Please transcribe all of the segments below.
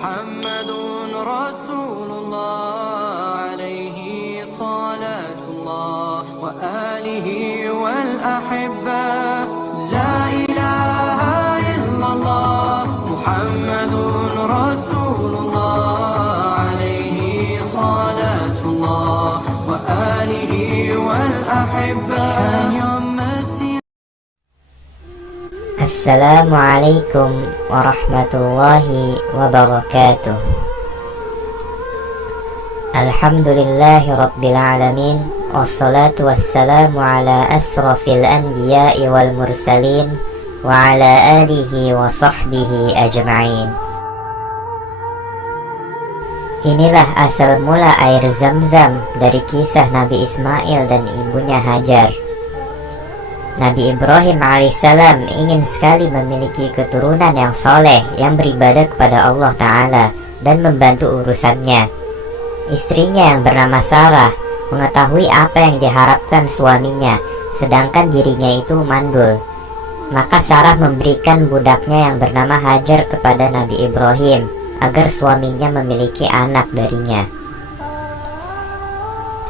محمد رسول الله عليه صلاة الله وآله والأحبة لا إله إلا الله محمد رسول الله عليه صلاة الله وآله والأحبة. Assalamualaikum warahmatullahi wabarakatuh. Alhamdulillahi rabbil alamin, wassalatu wassalamu ala asrafil anbiya'i wal mursalin wa ala alihi wa sahbihi ajma'in. Inilah asal mula air Zam-Zam dari kisah Nabi Ismail dan ibunya Hajar. Nabi Ibrahim alaihissalam ingin sekali memiliki keturunan yang soleh, yang beribadah kepada Allah Ta'ala dan membantu urusannya. Istrinya yang bernama Sarah mengetahui apa yang diharapkan suaminya, sedangkan dirinya itu mandul. Maka Sarah memberikan budaknya yang bernama Hajar kepada Nabi Ibrahim agar suaminya memiliki anak darinya.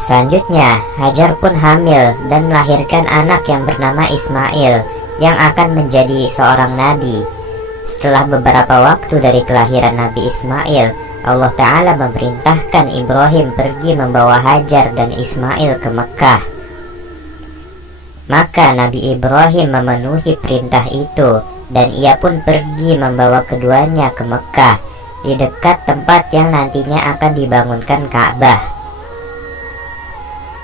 Selanjutnya, Hajar pun hamil dan melahirkan anak yang bernama Ismail yang akan menjadi seorang nabi. Setelah beberapa waktu dari kelahiran Nabi Ismail, Allah Ta'ala memerintahkan Ibrahim pergi membawa Hajar dan Ismail ke Mekah. Maka Nabi Ibrahim memenuhi perintah itu dan ia pun pergi membawa keduanya ke Mekah di dekat tempat yang nantinya akan dibangunkan Ka'bah.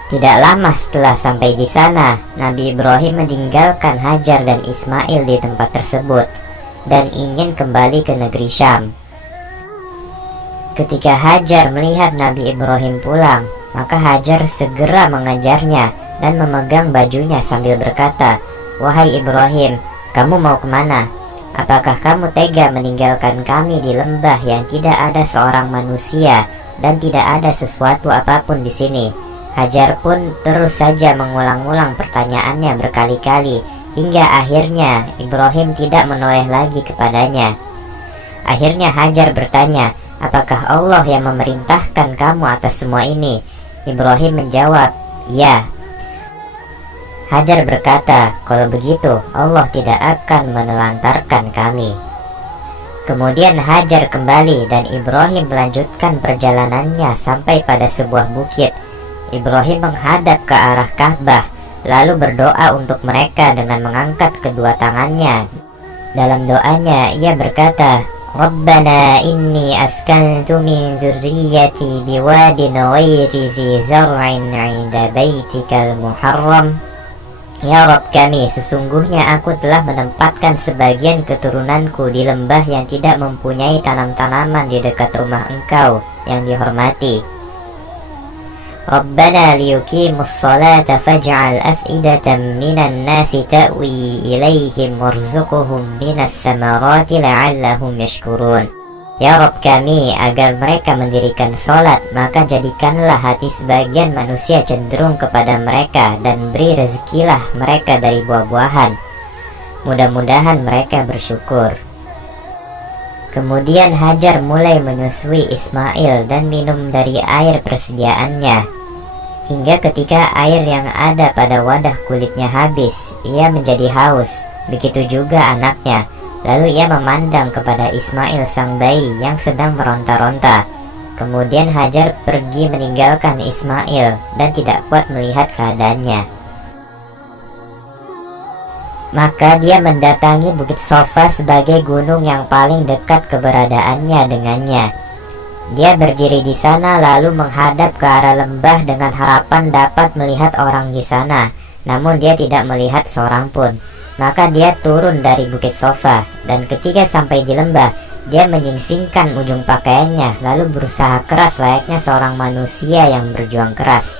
Tidak lama setelah sampai di sana, Nabi Ibrahim meninggalkan Hajar dan Ismail di tempat tersebut dan ingin kembali ke negeri Syam. Ketika Hajar melihat Nabi Ibrahim pulang, maka Hajar segera mengejarnya dan memegang bajunya sambil berkata, "Wahai Ibrahim, kamu mau kemana? Apakah kamu tega meninggalkan kami di lembah yang tidak ada seorang manusia dan tidak ada sesuatu apapun di sini?" Hajar pun terus saja mengulang-ulang pertanyaannya berkali-kali hingga akhirnya Ibrahim tidak menoleh lagi kepadanya. Akhirnya Hajar bertanya, "Apakah Allah yang memerintahkan kamu atas semua ini?" Ibrahim menjawab, "Ya." Hajar berkata, "Kalau begitu Allah tidak akan menelantarkan kami." Kemudian Hajar kembali dan Ibrahim melanjutkan perjalanannya sampai pada sebuah bukit. Ibrahim menghadap ke arah Ka'bah lalu berdoa untuk mereka dengan mengangkat kedua tangannya. Dalam doanya ia berkata, "Rabbana inni askantu min dzurriyyati biwadin ghairi dzi zar'in 'inda baitikal muharram." Ya Rabb kami, sesungguhnya aku telah menempatkan sebagian keturunanku di lembah yang tidak mempunyai tanam-tanaman di dekat rumah Engkau yang dihormati. Rabbana liyuqimus salata faj'al af'idatan minan nasi ta'wi ilaihim warzuqhum minas thamarati la'allahum yashkurun. Ya Rabb kami, agar mereka mendirikan salat, maka jadikanlah hati sebagian manusia cenderung kepada mereka dan beri rezekilah mereka dari buah-buahan. Mudah-mudahan mereka bersyukur. Kemudian Hajar mulai menyusui Ismail dan minum dari air persediaannya, hingga ketika air yang ada pada wadah kulitnya habis, ia menjadi haus. Begitu juga anaknya. Lalu ia memandang kepada Ismail sang bayi yang sedang meronta-ronta. Kemudian Hajar pergi meninggalkan Ismail dan tidak kuat melihat keadaannya. Maka dia mendatangi Bukit Sofa sebagai gunung yang paling dekat keberadaannya dengannya. Dia berdiri di sana lalu menghadap ke arah lembah dengan harapan dapat melihat orang di sana, namun dia tidak melihat seorang pun. Maka dia turun dari Bukit Sofa dan ketika sampai di lembah, dia menyingsingkan ujung pakaiannya lalu berusaha keras layaknya seorang manusia yang berjuang keras.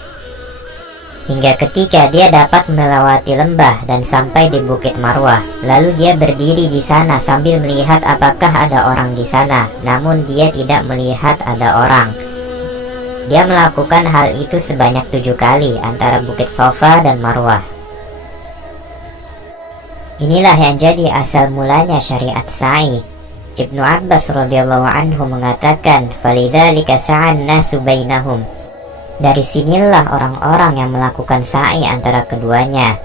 Hingga ketika dia dapat melewati lembah dan sampai di Bukit Marwah, lalu dia berdiri di sana sambil melihat apakah ada orang di sana, namun dia tidak melihat ada orang. Dia melakukan hal itu sebanyak 7 kali antara Bukit Sofa dan Marwah. Inilah yang jadi asal mulanya syariat sa'i. Ibnu Abbas radhiyallahu anhu mengatakan, "Falidzalika sa'an nasu bainahum." Dari sinilah orang-orang yang melakukan sa'i antara keduanya.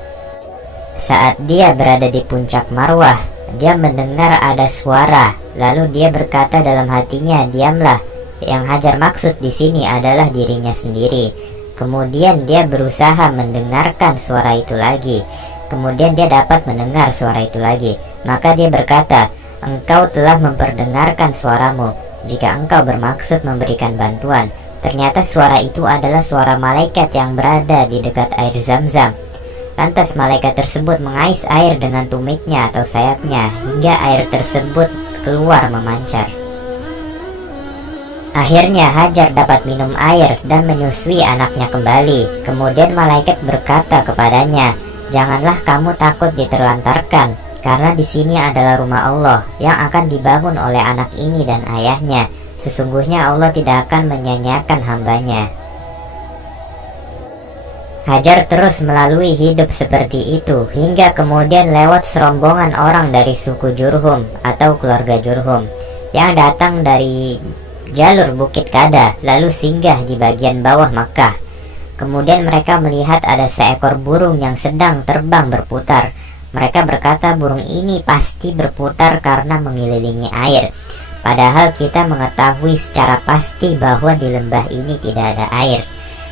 Saat dia berada di puncak Marwah, dia mendengar ada suara, lalu dia berkata dalam hatinya, "Diamlah." Yang Hajar maksud di sini adalah dirinya sendiri. Kemudian dia berusaha mendengarkan suara itu lagi. Kemudian dia dapat mendengar suara itu lagi. Maka dia berkata, "Engkau telah memperdengarkan suaramu jika engkau bermaksud memberikan bantuan." Ternyata suara itu adalah suara malaikat yang berada di dekat air Zam-Zam. Lantas malaikat tersebut mengais air dengan tumitnya atau sayapnya hingga air tersebut keluar memancar. Akhirnya Hajar dapat minum air dan menyusui anaknya kembali. Kemudian malaikat berkata kepadanya, "Janganlah kamu takut diterlantarkan, karena di sini adalah rumah Allah yang akan dibangun oleh anak ini dan ayahnya. Sesungguhnya Allah tidak akan menyanyiakan hambanya." Hajar terus melalui hidup seperti itu hingga kemudian lewat serombongan orang dari suku Jurhum atau keluarga Jurhum yang datang dari jalur Bukit Kada lalu singgah di bagian bawah Makkah. Kemudian mereka melihat ada seekor burung yang sedang terbang berputar. Mereka berkata, "Burung ini pasti berputar karena mengelilingi air. Padahal kita mengetahui secara pasti bahwa di lembah ini tidak ada air."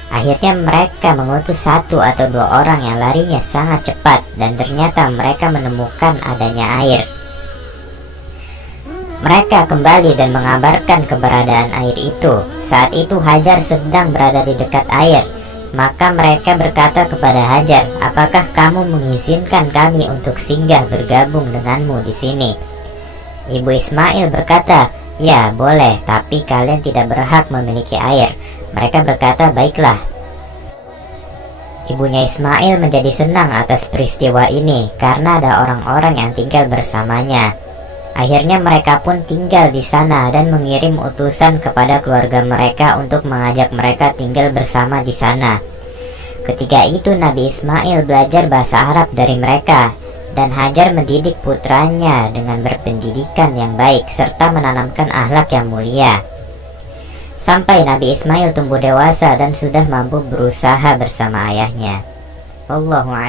Akhirnya mereka mengutus 1 atau 2 orang yang larinya sangat cepat, dan ternyata mereka menemukan adanya air. Mereka kembali dan mengabarkan keberadaan air itu. Saat itu Hajar sedang berada di dekat air. Maka mereka berkata kepada Hajar, "Apakah kamu mengizinkan kami untuk singgah bergabung denganmu di sini?" Ibu Ismail berkata, "Ya, boleh, tapi kalian tidak berhak memiliki air." Mereka berkata, "Baiklah." Ibunya Ismail menjadi senang atas peristiwa ini karena ada orang-orang yang tinggal bersamanya. Akhirnya mereka pun tinggal di sana dan mengirim utusan kepada keluarga mereka untuk mengajak mereka tinggal bersama di sana. Ketika itu Nabi Ismail belajar bahasa Arab dari mereka, dan Hajar mendidik putranya dengan berpendidikan yang baik serta menanamkan akhlak yang mulia. Sampai Nabi Ismail tumbuh dewasa dan sudah mampu berusaha bersama ayahnya. Wallahu a'lam.